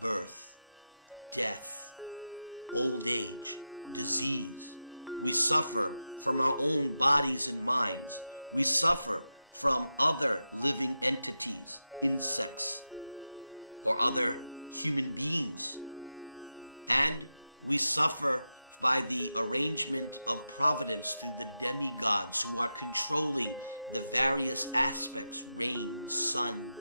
birth, death, old age, disease. We suffer from our own bodies and minds. We suffer from other living entities, insects, or other human beings. And we suffer by the arrangement of providence through the demigods who are controlling the various aspects: rain, sun,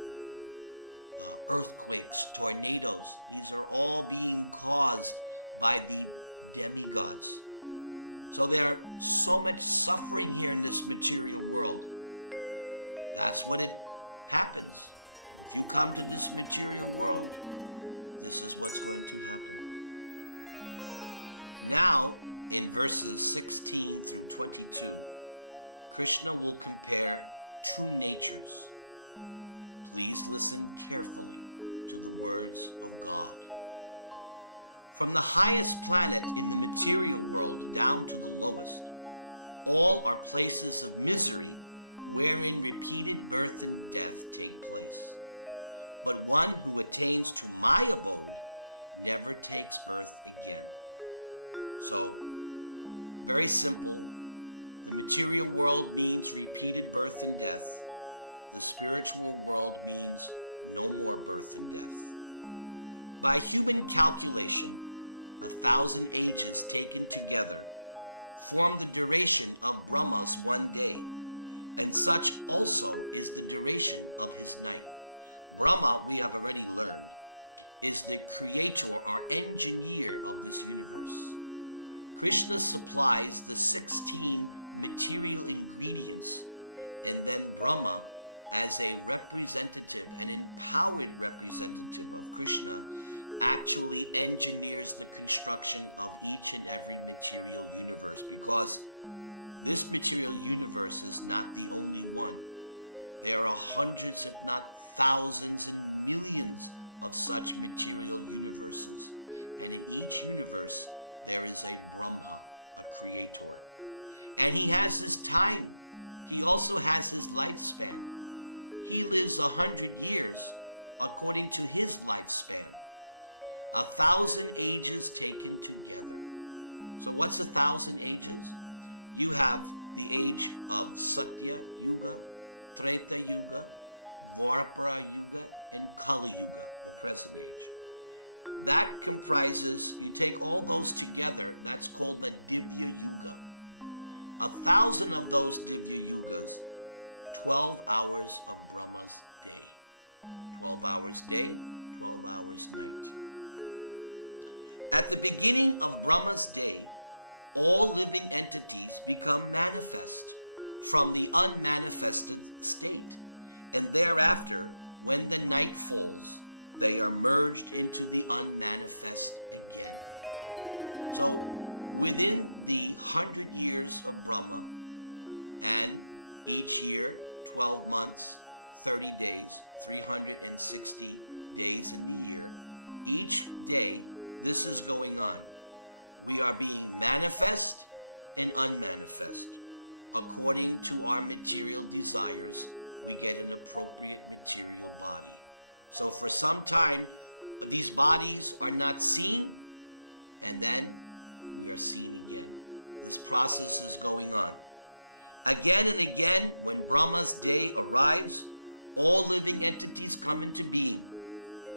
earthquakes, tornadoes. These are all being caused by the demigods. So there's so much suffering here in this material world. That's what it happens. If you come to this material world, this is what's going to happen. Now, in verses 16 through 22, Krishna will compare two natures. Please listen carefully to the words of God. From the highest planet in the material world down to the lowest, all are places of misery wherein repeated birth and death take place. But one who attains to my abode never takes birth again. So, very simple. The material world means repeated birth and death. The spiritual world means no more birth and death. By human calculation, 1,000 ages taken together form the duration of Brahma's one day, and such also is the duration of his night. Brahma, we have already learned, is the creator or engineer of this universe. Krishna supplies the 16 material ingredients, and then Brahma, as a representative, an empowered representative of Krishna, actually engineers the construction of each and every material universe, because this material universe is not the only one. There are hundreds, if not thousands and millions of such material universes, and in each universe there is a Brahma, a creator. And he has his time. He also has his lifespan. He lives 100 years according to his lifespan. 1,000 ages taken together. So what's 1,000 ages? You have the age of Satya Yuga, Treta Yuga, Dwapara Yuga, and Kali Yuga, the present age. That comprises, you take all those together, that's called the Divya Yuga. 1,000 of those Divya Yugas, 12 hours of Brahma's day. 12 hours day, 12 hours night. At the beginning of Brahma's day, all living entities become manifest from the unmanifested state. And thereafter, when the night falls, they are merged into the unmanifest again. So within the 100 years of Brahma, and each year 12 months, 30 days, 360 days in the year, each day this is going on. We are being manifest and unmanifest. According to our material desires, we get an appropriate material body. So for some time, these bodies are not seen, and then we are seen again. This process is going on. Again and again, when Brahma's day arrives, all living entities come into being.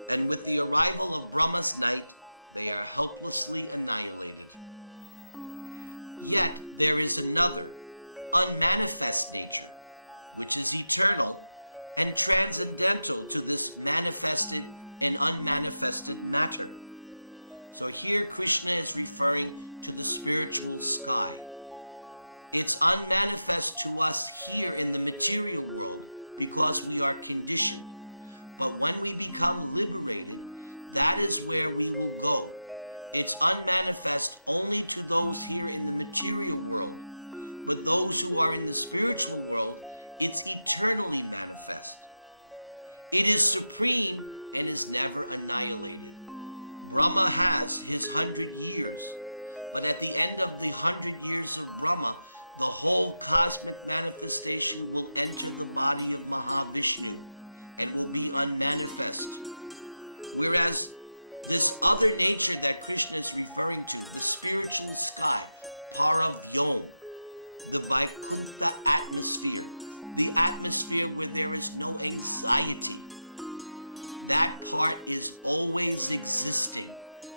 And with the arrival of Brahma's night, they are helplessly annihilated. Yet there is another, unmanifest nature, which is eternal and transcendental to this manifested and unmanifested matter. So here Krishna is referring to the spiritual sky. It's unmanifest to us here in the material world because we are conditioned. But when we become liberated, that is where we will go. It's unmanifest only to those here in the material world. But those who are in the spiritual world, it's eternally manifest. It is supreme and is never annihilated. Brahma has his 100 years, but at the end of the 100 years of Brahma, the whole cosmic manifestation will enter the body of Mahavishnu and will be unmanifest. Whereas This other nature that Krishna is referring to, the spiritual sky, Paravyom, the Vaikuntha atmosphere, the atmosphere where there is no anxiety, that part is always existing.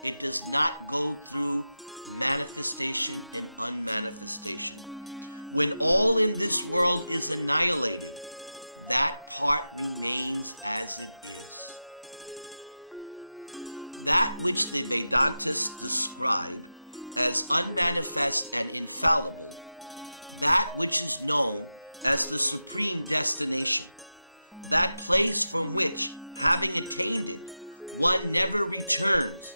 It does not go through manifestation and unmanifestation. When all in this world is annihilated, that part remains as it is. That which the Vedantists describe as unmanifest and infallible, that which is known as the supreme destination, that place from which, having attained it, one never returns,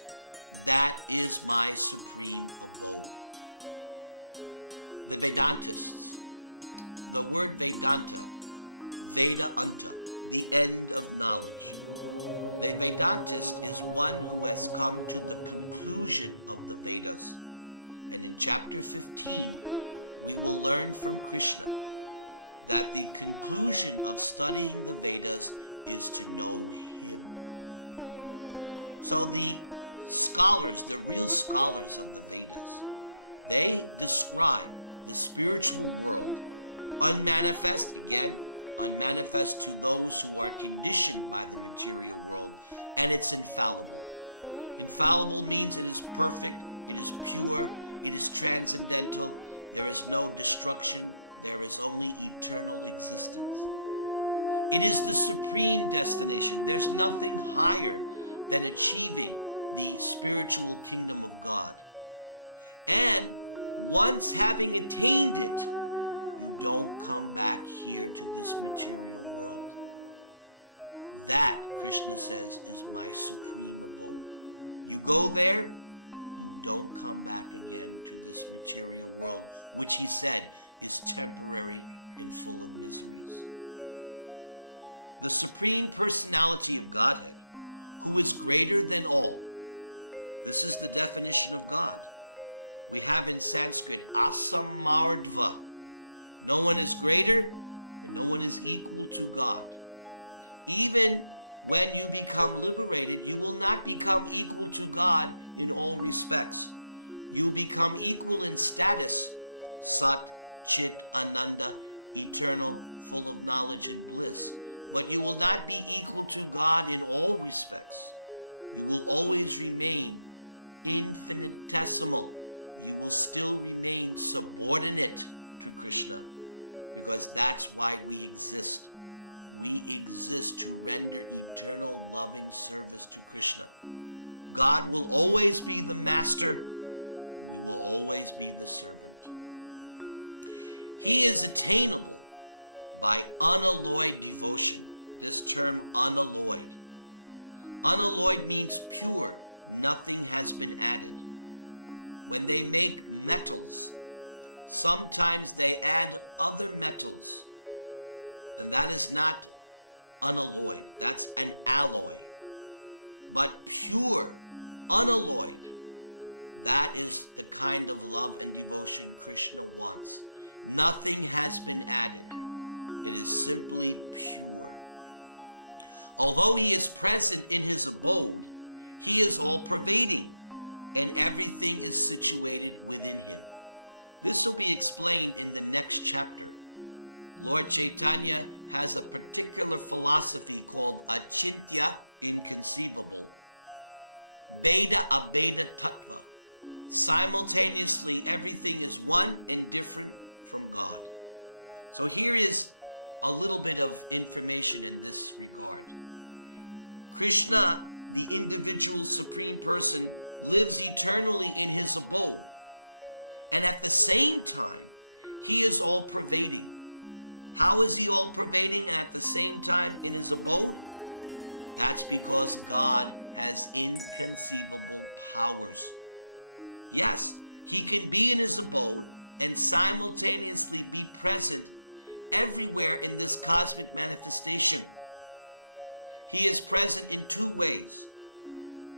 that is my supreme abode. The Vedantists, the word Vedanta, Veda Anta, the end of knowledge. The Vedantist is one who has come to the conclusion of the Vedas. And in chapter 15, we will learn from Krishna that the conclusion of studying the Vedas is to know him. So the scholars, the real scholars of the Vedas, they describe the spiritual world, unmanifest, again, unmanifest to those who are conditioned by the material world, and it's infallible. Infallible means it is perfect, it is pure, it is transcendental, there is no destruction, there is only eternal existence. It is the supreme destination. There's nothing higher than achieving the spiritual kingdom of God. And once having attained it, you don't come back here to this material world. That, Krishna says, is my supreme abode. You go there, you don't come back again to this material world, which he said is temporary and full of miseries. The Supreme Personality of Godhead, who is greater than all. This is the definition of God. We have in Sanskrit, Asamardva. No one is greater and no one is equal to God. Even when you become liberated, you will not become equal to God in all respects. You become equal in status, Sat, Chit, Ananda, eternal, full of knowledge and bliss. But you will not be equal to God in all respects. You will always remain infinitesimal. You will still remain subordinate to Krishna, because that's why we exist. We exist to render eternal loving service to Krishna. God will always be the master. We will always be the servant. He is attainable by unalloyed devotion. This term, unalloyed. Unalloyed means pure. Nothing has been added. When they make metals, sometimes they add other metals, and that is not unalloyed. That's an alloy. But pure, unalloyed, that is the kind of love and devotion Krishna wants. Nothing has been added. It is simply pure. Although he is present in his abode, he is all-pervading, and everything is situated within him. This will be explained in the next chapter. Lord Chaitanya has a particular philosophy called Achintya, inconceivable, Beda Abeda Tattva. Simultaneously, everything is one and different from God. So here is a little bit of information in this regard. Krishna, the individual supreme person, lives eternally in his abode. And at the same time, he is all-pervading. How is he all-pervading and at the same time in his abode? That's because God has inconceivable powers. Yes, he can be in his abode and simultaneously be present everywhere in this cosmic manifestation. He is present in two ways.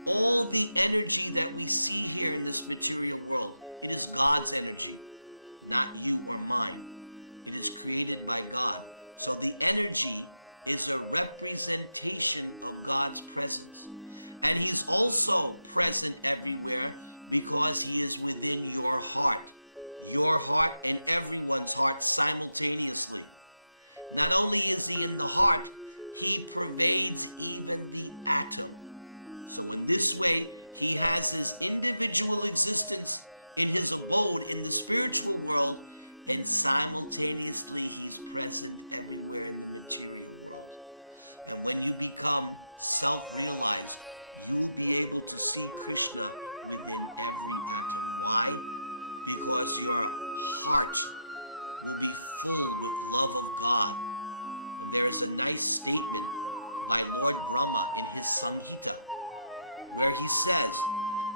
All the energy that we see here in this material world, it is God's energy, not you or mine. It is created by God. So the energy is a representation of God's presence. And he's also present everywhere because he is within your heart and everyone's heart simultaneously. Not only is he in the heart, he pervades even the atom. So in this way, he has his individual existence in his abode in the spiritual world, and simultaneously he's present everywhere in the material world. And when you become self-realized, you'll be able to see Krishna within every atom. Why? Because your heart will be full with love of God. And there is a nice statement by Lord Brahma in his Samhita, where he says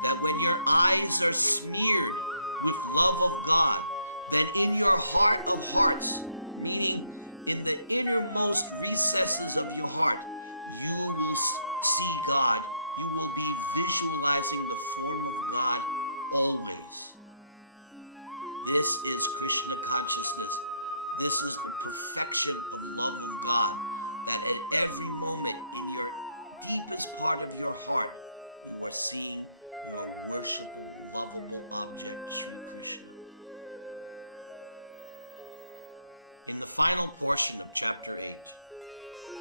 that when your eyes are smeared with love of God, then in your heart of hearts, meaning in the innermost recesses of your heart, you will see God. You will be visualizing the form of God always. This is Krishna consciousness. This is the perfection of love of God, that at every moment in your deepest part of your heart, you are seeing your worshipful, lovable object, Sri Krishna. In the final portion of chapter 8,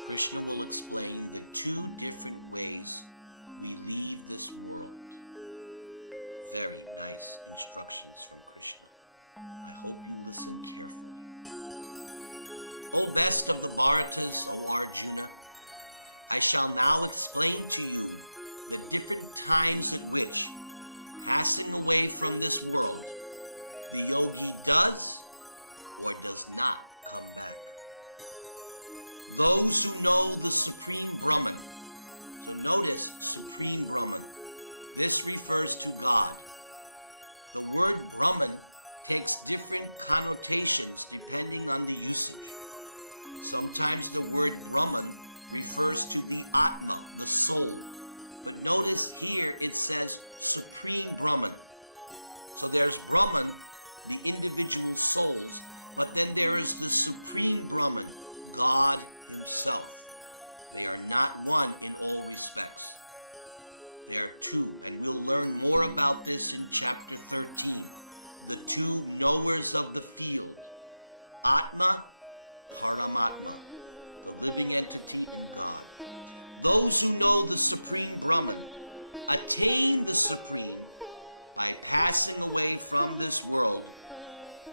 Krishna will explain the two different ways we leave this world. Very nice instructions from Krishna. I hope you listen carefully. O best of the Bharatas, O Arjuna, I shall now explain to you the different times at which, passing away from this world, the yogi does or does not come back. Those who know the Supreme Brahman, so notice Supreme Brahman, this refers to God. The word Brahman takes different connotations depending on the usage. Sometimes the word Brahman refers to the Atma, the soul. But notice here it says Supreme Brahman. So there's Brahman, the individual souls, but then there is the Supreme Brahman, God himself. They are not one in all respects. They are two, and we'll learn more about this in chapter 13. The two knowers of the field, Atma, Paramatma, the living entity and God. Those who know the Supreme Brahman attain the Supreme by passing away from this world.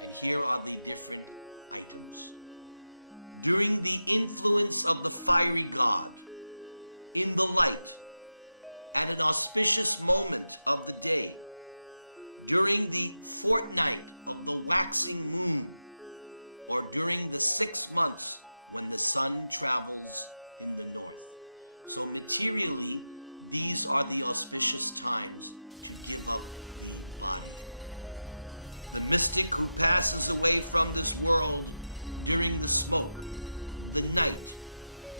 And here are the different items. During the influence of the fiery God, in the light, at an auspicious moment of the day, during the fortnight of the waxing moon, or during the 6 months when the sun travels in the north. So materially, these are the auspicious times to give up the body. The mystic who passes away from this world during the smoke, the night,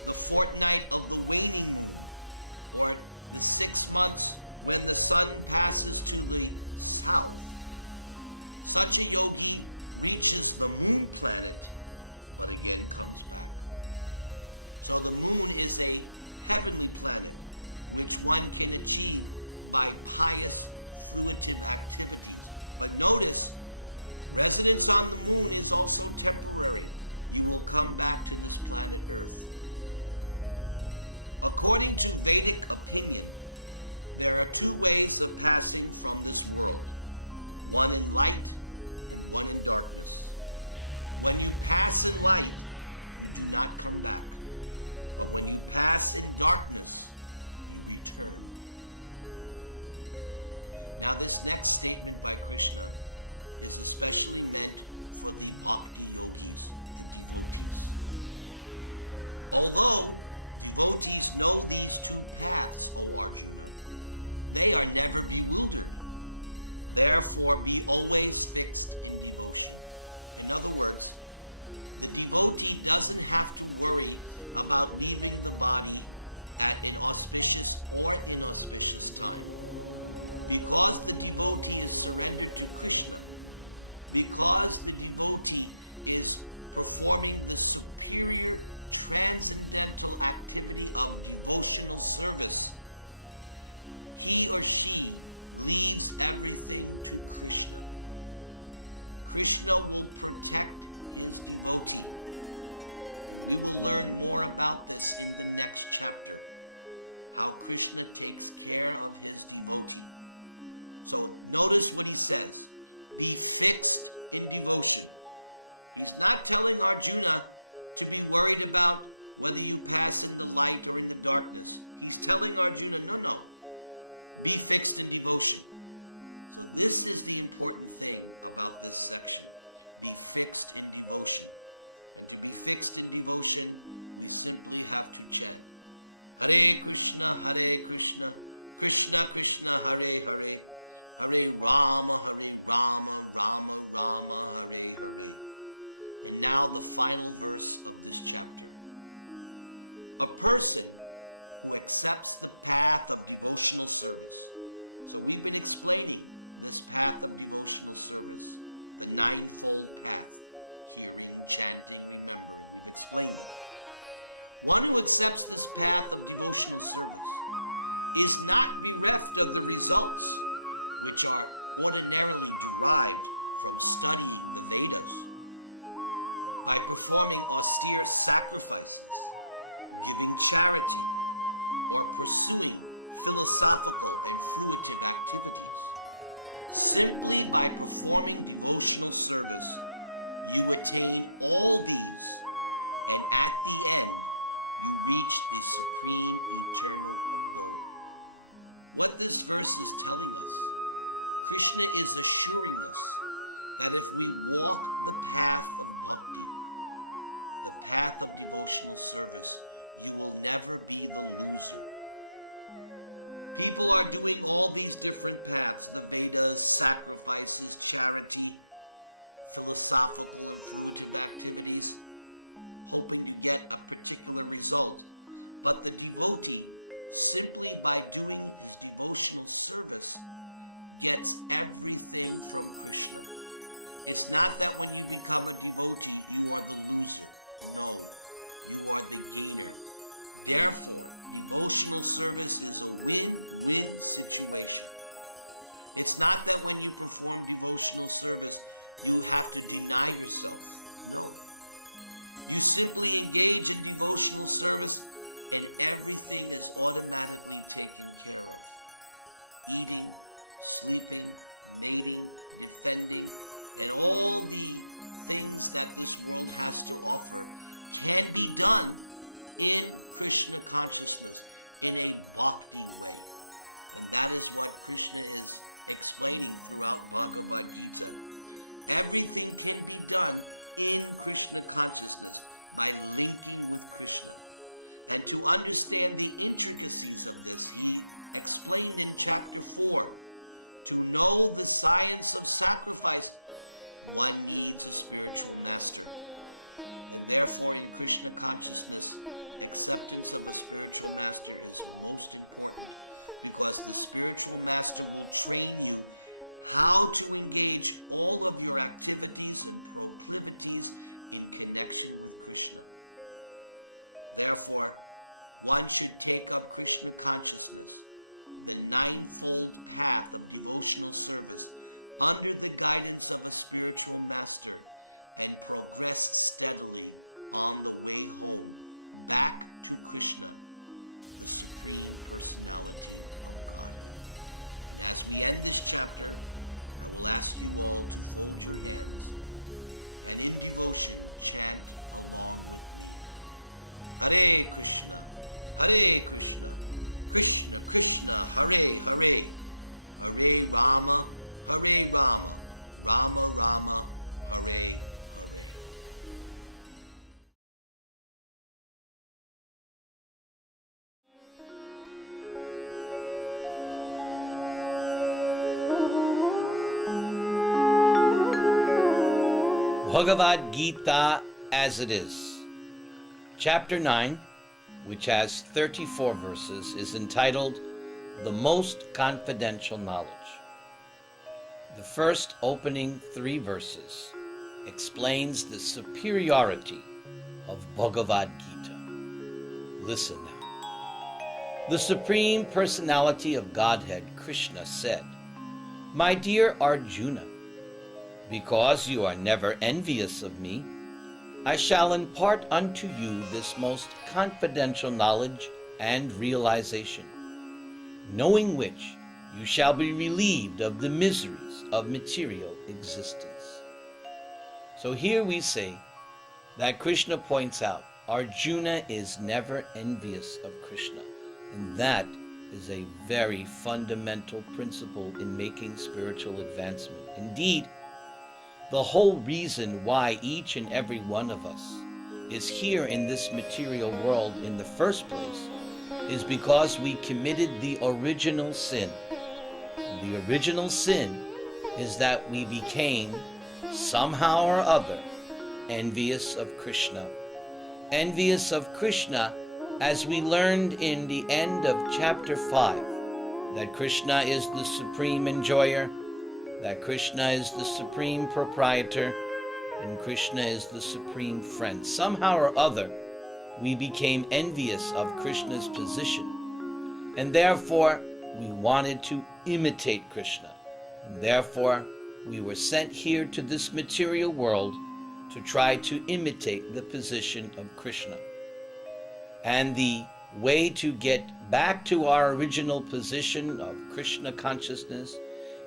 the fortnight of the waning moon, or the 6 months when the sun passes to the south. Such a yogi reaches the moon planet, but again comes back. So the moon is a heavenly planet, which one can achieve by pious, fruitive activities. But notice, residence on the moon is also temporary. You will come back to this planet Earth. According to Vedic opinion, there are two ways of passing from this world, one in light and one in darkness. When you pass in light, you do not come back. But when you pass in darkness, you return. Now this next statement by Krishna is especially meant for the bhakti yogis, the devotees. Although devotees know these two paths, O Arjuna, they are never bewildered. Therefore, be always fixed in devotion. In other words, the devotee doesn't have to worry about leaving the body at an auspicious or inauspicious time. Because the devotee is surrendered to Krishna, because the devotee is performing the superior transcendental activity of devotional service, he or she leaves everything to Krishna. Krishna will protect his devotee. We will learn more about this in the next chapter, how Krishna takes care of his devotee. So notice what he says, be fixed in devotion. He's not telling Arjuna to be worried about whether you pass in the light or in the darkness. He's telling Arjuna, no, be fixed in devotion. So this is the important thing about this section. Be fixed in devotion. And to be fixed in devotion, we simply have to chant Hare Krishna, Krishna Krishna, Hare Hare, Hare Rama, Rama Rama, Hare Hare. And now the final verse of this chapter. A person who accepts the path of devotional service. So we've been explaining this path of devotional service, the ninefold path, hearing, chanting, remembering. We've explained it. One who accepts this path of devotional service is not bereft of the results which are ordinarily derived from studying the Vedas. By performing austere sacrifices, giving charity, or pursuing philosophical and fruitive activities. Simply by performing devotional service, you attain all these, and at the end, you reach the supreme eternal abode. What this verse is telling us, Krishna is assuring us that if we walk the path of bhakti, the path of devotional service, you will never be the loser. People are doing all these different paths, the Vedas, sacrifices, charity, philosophical and fruitive activities, hoping to get a particular result. But the devotee, simply by doing his devotional service, gets everything from Krishna. It's not that when you become a devotee, you are the loser. No, you are the gainer. Therefore, devotional service is a win-win situation. It's not that when you perform devotional service, you have to deny yourself. No. You simply engage in devotional service and everything is automatically taken care of. Eating, sleeping, mating, defending, and all the things that this world has to offer can be done in Krishna consciousness, in a bhakti way. And that is what Krishna is explaining throughout Bhagavad Gita. Everything can be done in Krishna consciousness by linking with Krishna. And to understand the intricacies of this, he explained in chapter 4, to know the science of sacrifice, one needs a spiritual master. And therefore in Krishna consciousness, acceptance of a spiritual master is most important, because the spiritual master will train you how to engage all of your activities and proclivities in connection with Krishna. Therefore, one should take up Krishna consciousness, the ninefold path of devotional service, under the guidance of a spiritual master, and progress steadily on the way home, back to Krishna, the Supreme Personality of God. And as we end this chapter, I will ask you all to fold your hands and in devotion chant along with me. Hare Krishna, Krishna Krishna, Hare Hare, Hare Rama, Rama Rama, Hare Hare. Bhagavad Gita as it is. Chapter 9, which has 34 verses, is entitled The Most Confidential Knowledge. The first opening 3 verses explains the superiority of Bhagavad Gita. Listen now. The Supreme Personality of Godhead, Krishna, said, "My dear Arjuna, because you are never envious of me, I shall impart unto you this most confidential knowledge and realization, knowing which you shall be relieved of the miseries of material existence." So here we say that Krishna points out Arjuna is never envious of Krishna. And that is a very fundamental principle in making spiritual advancement. Indeed, the whole reason why each and every one of us is here in this material world in the first place is because we committed the original sin. The original sin is that we became, somehow or other, envious of Krishna. Envious of Krishna, as we learned in the end of chapter 5, that Krishna is the supreme enjoyer, that Krishna is the supreme proprietor, and Krishna is the supreme friend. Somehow or other, we became envious of Krishna's position, and therefore we wanted to imitate Krishna. And therefore, we were sent here to this material world to try to imitate the position of Krishna. And the way to get back to our original position of Krishna consciousness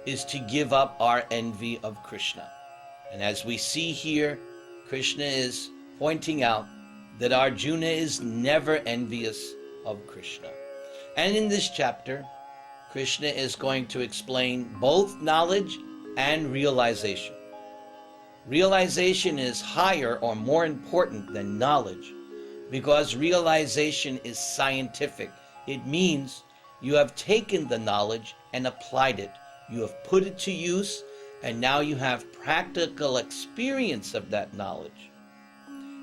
is to give up our envy of Krishna. And as we see here, Krishna is pointing out that Arjuna is never envious of Krishna. And in this chapter, Krishna is going to explain both knowledge and realization. Realization is higher or more important than knowledge, because realization is scientific. It means you have taken the knowledge and applied it. You have put it to use, and now you have practical experience of that knowledge.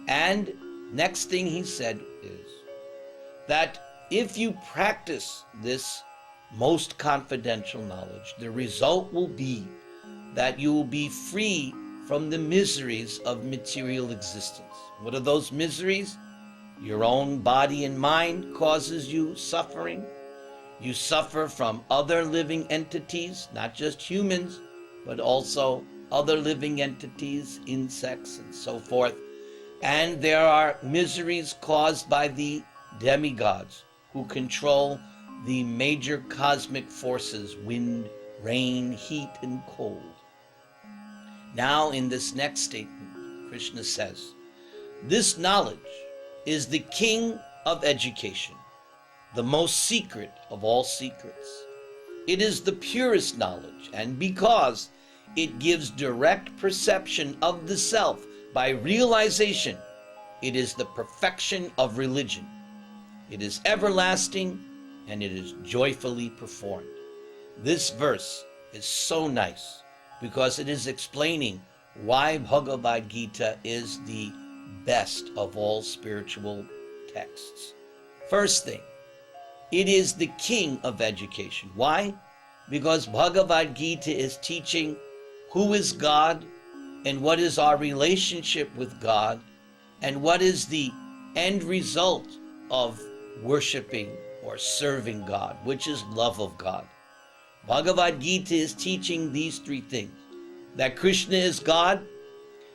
And next thing he said is that if you practice this most confidential knowledge, the result will be that you will be free from the miseries of material existence. What are those miseries? Your own body and mind causes you suffering. You suffer from other living entities, not just humans, but also other living entities, insects, and so forth. And there are miseries caused by the demigods who control the major cosmic forces, wind, rain, heat, and cold. Now, in this next statement, Krishna says, "This knowledge is the king of education, the most secret of all secrets. It is the purest knowledge, and because it gives direct perception of the self by realization, it is the perfection of religion. It is everlasting, and it is joyfully performed." This verse is so nice because it is explaining why Bhagavad Gita is the best of all spiritual texts. First thing, it is the king of education. Why? Because Bhagavad Gita is teaching who is God and what is our relationship with God and what is the end result of worshiping or serving God, which is love of God. Bhagavad Gita is teaching these three things: that Krishna is God,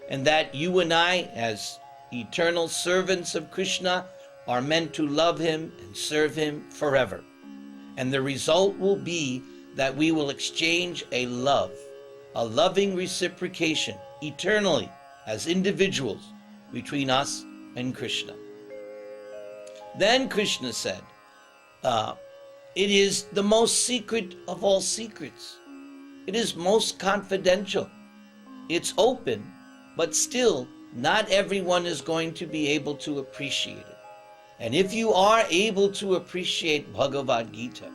and that you and I, as eternal servants of Krishna, are meant to love him and serve him forever. And the result will be that we will exchange a loving reciprocation eternally as individuals between us and Krishna. Then Krishna said, it is the most secret of all secrets. It is most confidential. It's open, but still not everyone is going to be able to appreciate it. And if you are able to appreciate Bhagavad Gita,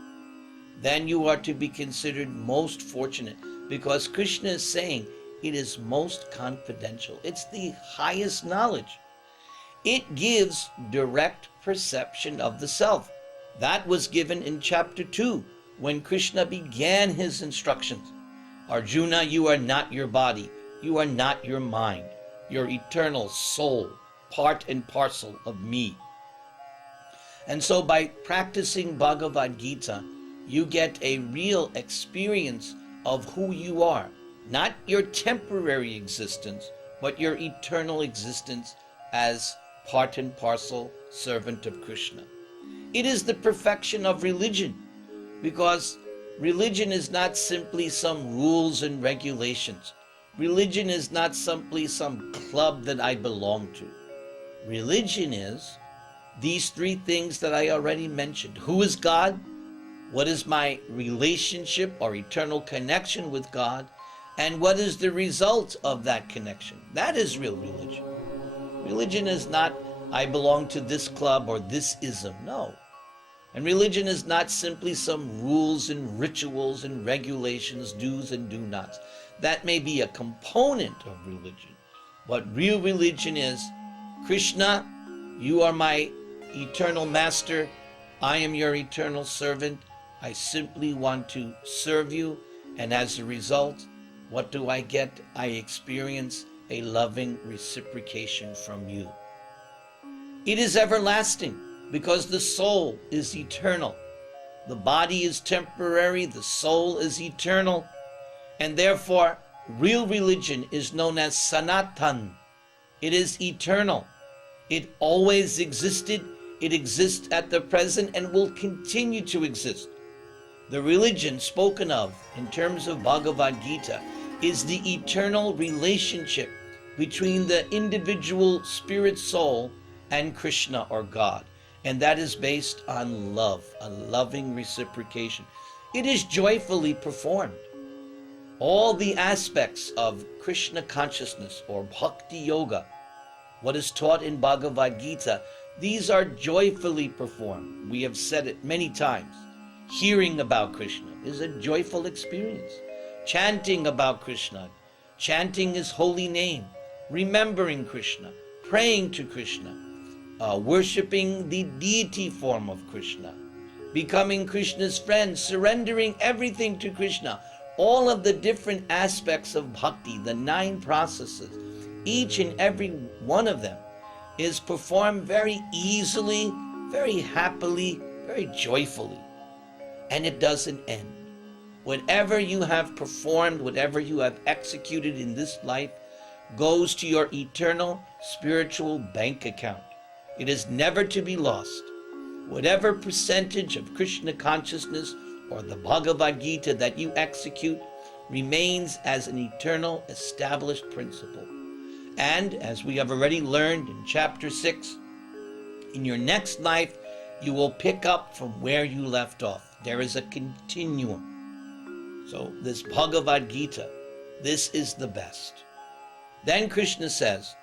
then you are to be considered most fortunate, because Krishna is saying it is most confidential. It's the highest knowledge. It gives direct perception of the self. That was given in chapter 2 when Krishna began his instructions. Arjuna, you are not your body. You are not your mind. Your eternal soul, part and parcel of me. And so by practicing Bhagavad Gita, you get a real experience of who you are, not your temporary existence, but your eternal existence as part and parcel servant of Krishna. It is the perfection of religion, because religion is not simply some rules and regulations. Religion is not simply some club that I belong to. Religion is these three things that I already mentioned. Who is God? What is my relationship or eternal connection with God? And what is the result of that connection? That is real religion. Religion is not, I belong to this club or this ism. No. And religion is not simply some rules and rituals and regulations, do's and do nots. That may be a component of religion. But real religion is, Krishna, you are my eternal master. I am your eternal servant. I simply want to serve you. And as a result, what do I get? I experience a loving reciprocation from you. It is everlasting because the soul is eternal. The body is temporary, the soul is eternal. And therefore, real religion is known as Sanatan. It is eternal. It always existed, it exists at the present, and will continue to exist. The religion spoken of in terms of Bhagavad Gita is the eternal relationship between the individual spirit soul and Krishna or God. And that is based on love, a loving reciprocation. It is joyfully performed. All the aspects of Krishna consciousness or Bhakti Yoga, what is taught in Bhagavad Gita, these are joyfully performed. We have said it many times. Hearing about Krishna is a joyful experience. Chanting about Krishna, chanting his holy name, remembering Krishna, praying to Krishna, worshipping the deity form of Krishna, becoming Krishna's friend, surrendering everything to Krishna. All of the different aspects of bhakti, the 9 processes, each and every one of them is performed very easily, very happily, very joyfully. And it doesn't end. Whatever you have performed, whatever you have executed in this life, goes to your eternal spiritual bank account. It is never to be lost. Whatever percentage of Krishna consciousness or the Bhagavad Gita that you execute remains as an eternal established principle. And as we have already learned in chapter 6, in your next life, you will pick up from where you left off. There is a continuum. So this Bhagavad Gita, this is the best. Then Krishna says,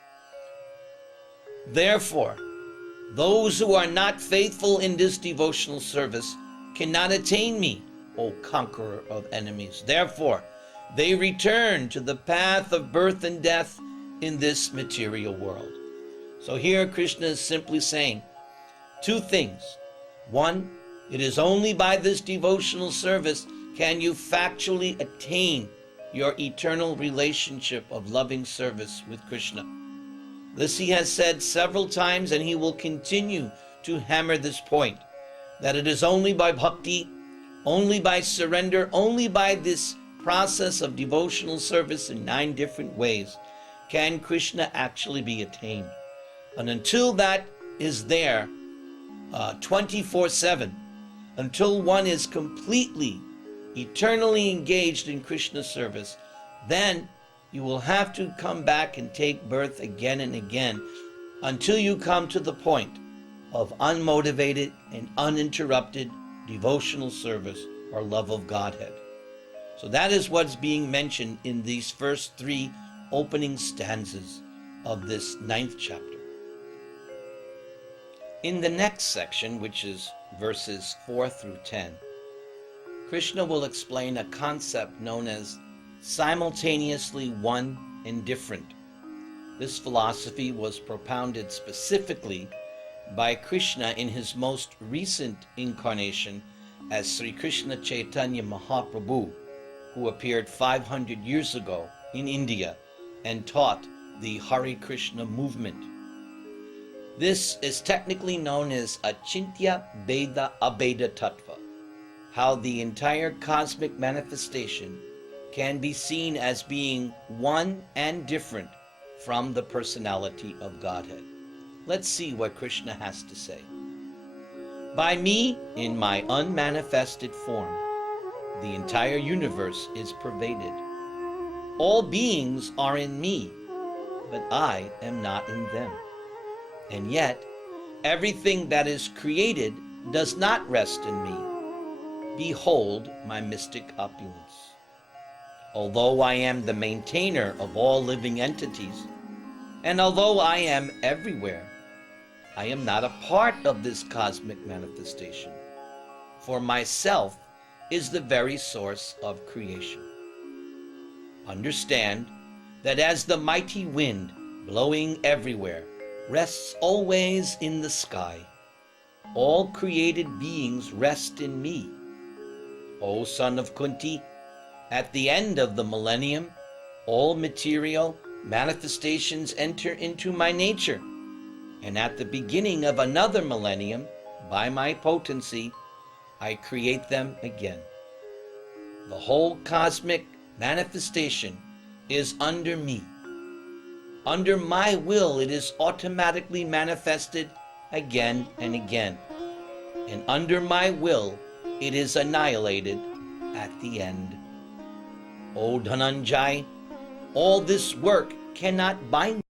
therefore, those who are not faithful in this devotional service cannot attain me, O conqueror of enemies. Therefore, they return to the path of birth and death in this material world. So here Krishna is simply saying 2 things. 1, it is only by this devotional service can you factually attain your eternal relationship of loving service with Krishna. This he has said several times, and he will continue to hammer this point, that it is only by bhakti, only by surrender, only by this process of devotional service in 9 different ways can Krishna actually be attained. And until that is there 24/7, until one is completely, eternally engaged in Krishna service, then you will have to come back and take birth again and again until you come to the point of unmotivated and uninterrupted devotional service or love of Godhead. So that is what's being mentioned in these first 3 opening stanzas of this 9th chapter. In the next section, which is verses 4 through 10, Krishna will explain a concept known as simultaneously one and different. This philosophy was propounded specifically by Krishna in his most recent incarnation as Sri Krishna Chaitanya Mahaprabhu, who appeared 500 years ago in India and taught the Hare Krishna movement. This is technically known as Achintya Bheda Abheda Tattva, how the entire cosmic manifestation can be seen as being one and different from the personality of Godhead. Let's see what Krishna has to say. By me, in my unmanifested form, the entire universe is pervaded. All beings are in me, but I am not in them. And yet, everything that is created does not rest in me. Behold my mystic opulence. Although I am the maintainer of all living entities, and although I am everywhere, I am not a part of this cosmic manifestation, for myself is the very source of creation. Understand that as the mighty wind blowing everywhere rests always in the sky, all created beings rest in me. O son of Kunti, at the end of the millennium, all material manifestations enter into my nature, and at the beginning of another millennium, by my potency, I create them again. The whole cosmic manifestation is under me. Under my will, it is automatically manifested again and again. And under my will, it is annihilated at the end. O Dhananjay, all this work cannot bind